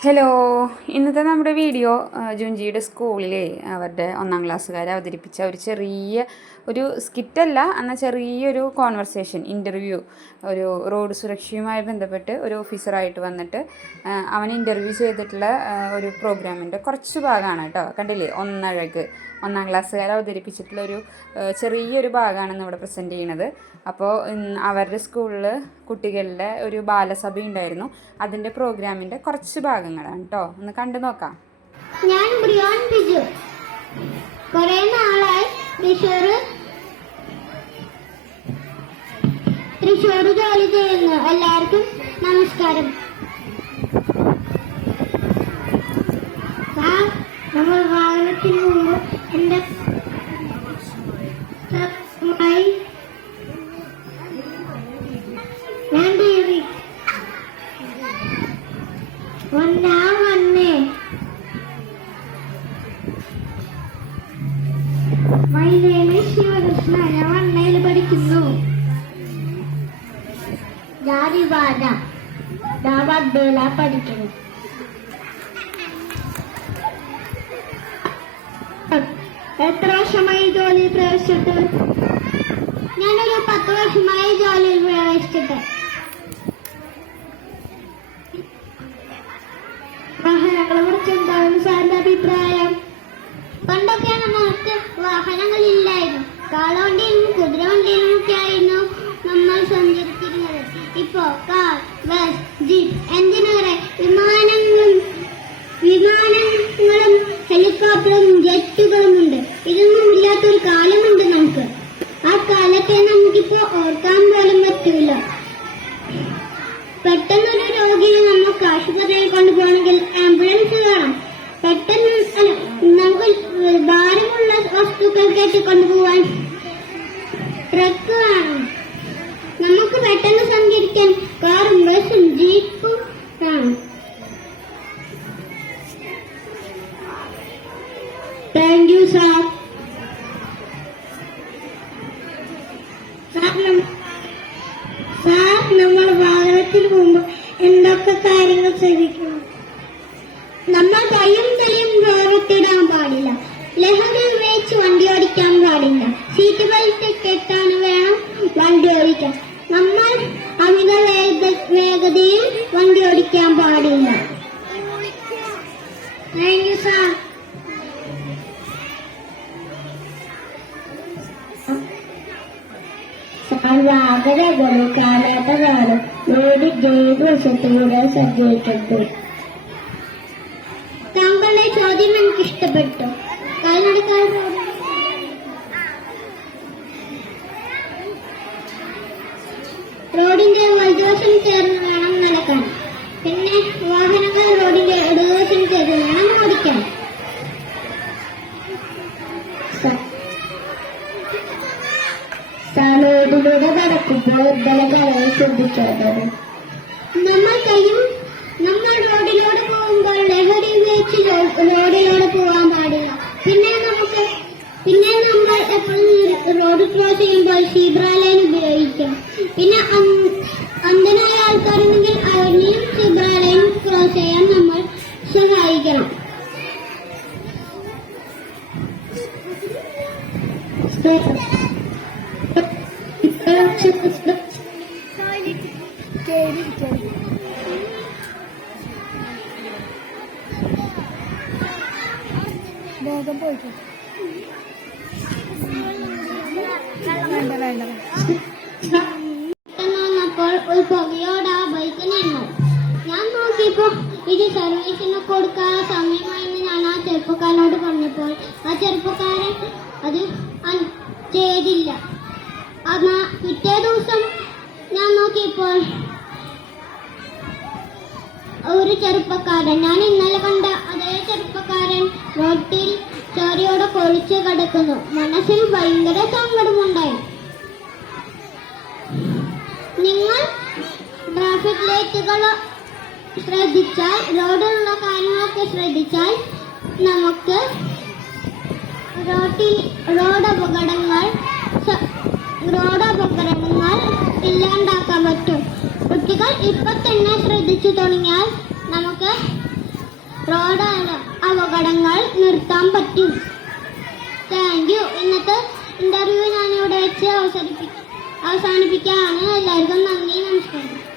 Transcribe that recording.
Hello ഇന്നത്തെ നമ്മുടെ video ജുഞ്ചിയുടെ സ്കൂളിലെ അവരുടെ ഒന്നാം ക്ലാസ്സുകാർ അവതരിപ്പിച്ച ഒരു ചെറിയ ഒരു സ്കിറ്റല്ല എന്നാൽ ചെറിയൊരു കോൺവെർസേഷൻ ഇന്റർവ്യൂ ഒരു റോഡ് സുരക്ഷയുമായി ബന്ധപ്പെട്ട് ഒരു ഓഫീസറായിട്ട് വന്നിട്ട് അവൻ ഇന്റർവ്യൂ ചെയ്തിട്ടുള്ള ഒരു പ്രോഗ്രാമിന്റെ കുറച്ച് ഭാഗമാണ് കേട്ടോ. കണ്ടില്ലേ? ഒന്നഴക്. ഒന്നാം ക്ലാസ്സുകാർ അവതരിപ്പിച്ചിട്ടുള്ള ഒരു ചെറിയൊരു ഭാഗമാണ് ഇന്ന് ഇവിടെ പ്രസന്റ് ചെയ്യുന്നത് അപ്പോൾ അവരുടെ സ്കൂളിൽ കുട്ടികളുടെ ഒരു ബാലസഭ ഉണ്ടായിരുന്നു. അതിന്റെ പ്രോഗ്രാമിന്റെ കുറച്ച് ഭാഗങ്ങളാണ് കേട്ടോ ഒന്ന് കണ്ടു നോക്കാം. ഞാൻ ബ്രിയോൺ ബിജു. കുറേ നാളായി തൃശ്ശൂർ തൃശ്ശൂർ ജോലി ചെയ്യുന്നു. എല്ലാവർക്കും നമസ്കാരം. വന്നാ വന്നേ My name is ശിവകൃഷ്ണ ഞാൻ വണ്ണയിൽ പഠിക്കുന്നു ജാതിവാദ ഞാൻ വണ്ടയില പഠിക്കുന്നു എത്ര വർഷമായി ജോലി പ്രവേശിച്ചിട്ട് ഞാനൊരു പത്ത് വർഷമായി ജോലിയിൽ പ്രവേശിച്ചിട്ട് അഭിപ്രായം? പണ്ടൊക്കെ നമ്മൾക്ക് വാഹനങ്ങളില്ലായിരുന്നു. കാളവണ്ടിയിലും കുതിരവണ്ടിയിലും ഒക്കെ ആയിരുന്നു നമ്മൾ സഞ്ചരിച്ചിരുന്നത്. ഇപ്പോ കാർ ബസ് ജീപ്പ് എന്തിനേറെ വിമാനങ്ങളും വിമാനങ്ങളും ഹെലികോപ്റ്ററും ജെറ്റുകളും ഉണ്ട്. ഇതൊന്നും ഇല്ലാത്തൊരു കാലമുണ്ട് നമുക്ക്. ആ കാലത്തെ നമുക്കിപ്പോ ഓർക്കാൻ പോലും പറ്റില്ല പെട്ടെന്നൊരു രോഗിയെ നമുക്ക് ആശുപത്രിയിൽ കൊണ്ടുപോകണമെങ്കിൽ ആംബുലൻസ് വേണം. പെട്ടെന്ന് അല്ല നമുക്ക് ഭാരമുള്ള വസ്തുക്കൾ കെട്ടിക്കൊണ്ടുപോവാൻ ട്രക്ക് വേണം നമുക്ക് പെട്ടെന്ന് സഞ്ചരിക്കാൻ കാറും ബസ്സും ജീപ്പും വേണം താങ്ക് യു സാർ സാർ നമ്മൾ വാഹനത്തിൽ പോകുമ്പോൾ എന്തൊക്കെ കാര്യങ്ങൾ ശ്രദ്ധിക്കണം? നമ്മൾ കയ്യും തലയും വേറിട്ടിടാൻ പാടില്ല. ലഹരി ഉപയോഗിച്ച് വണ്ടി ഓടിക്കാൻ പാടില്ല. സീറ്റ് ബെൽറ്റ് കെട്ടാൻ വേണം വണ്ടി ഓടിക്കാൻ നമ്മൾ അമിത വേഗ വേഗതയിൽ വണ്ടി ഓടിക്കാൻ പാടില്ല. താങ്ക് യു സാർ റോഡിൽ ഏത് വശത്തിലൂടെ ചോദ്യം എനിക്ക് ഇഷ്ടപ്പെട്ടു കാൽനടക്കാർ റോഡിന്റെ വലതുവശം ചേർന്ന് വേണം നടക്കാൻ. പിന്നെ വാഹനങ്ങൾ റോഡിന്റെ ഇടതുവശം ചേർന്ന് വേണം ഓടിക്കാൻ. റോഡിലൂടെ നടക്കുമ്പോൾ ബലകളെ ശ്രദ്ധിക്കേണ്ടത്. നമ്മൾ കയ്യും നമ്മൾ റോഡിലൂടെ പോകുമ്പോൾ ലഹരി ഉപയോഗിച്ച് റോഡിലൂടെ പോകാൻ പാടില്ല. പിന്നെ നമുക്ക് പിന്നെ നമ്മൾ എപ്പോഴും റോഡ് ക്രോസ് ചെയ്യുമ്പോൾ സീബ്ര ലൈൻ ഉപയോഗിക്കാം. പിന്നെ അന്ധനായ ആൾക്കാരുണ്ടെങ്കിൽ അവരെയും സീബ്ര ലൈൻ ക്രോസ് ചെയ്യാൻ നമ്മൾ സഹായിക്കണം. വേഗം പോയിട്ട് ഒരു പുകയോട് ആ ഞാൻ നോക്കിയപ്പോ ഇത് സർവീസിന് കൊടുക്കാൻ സമയമായെന്ന് ഞാൻ ആ ചെറുപ്പക്കാരനോട് പറഞ്ഞപ്പോൾ. ആ ചെറുപ്പക്കാരൻ അത് ചെയ്തില്ല. എന്നാ പിറ്റേ ദിവസം ഞാൻ നോക്കിയപ്പോൾ ഒരു ചെറുപ്പക്കാരൻ ഞാൻ ഇന്നലെ കണ്ട അതേ ചെറുപ്പക്കാരൻ കൊളിച്ച് കിടക്കുന്നു. മനസ്സിൽ ഭയങ്കര സങ്കടമുണ്ടായി. നിങ്ങൾ ട്രാഫിക് ലൈറ്റുകൾ ശ്രദ്ധിച്ചാൽ റോഡിലുള്ള കാര്യങ്ങളൊക്കെ ശ്രദ്ധിച്ചാൽ നമുക്ക് റോഡിൽ റോഡ് അപകടങ്ങൾ റോഡ് അപകടങ്ങൾ ഇല്ലാണ്ടാക്കാൻ പറ്റും. കുട്ടികൾ ഇപ്പൊ തന്നെ ശ്രദ്ധിച്ചു തുടങ്ങിയാൽ നമുക്ക് റോഡ് അപകടങ്ങൾ നിർത്താൻ പറ്റും താങ്ക് യു ഇന്നത്തെ ഇന്റർവ്യൂ ഞാൻ ഇവിടെ വെച്ച് അവസാനിപ്പി അവസാനിപ്പിക്കുകയാണ് എല്ലാവർക്കും നന്ദി നമസ്കാരം.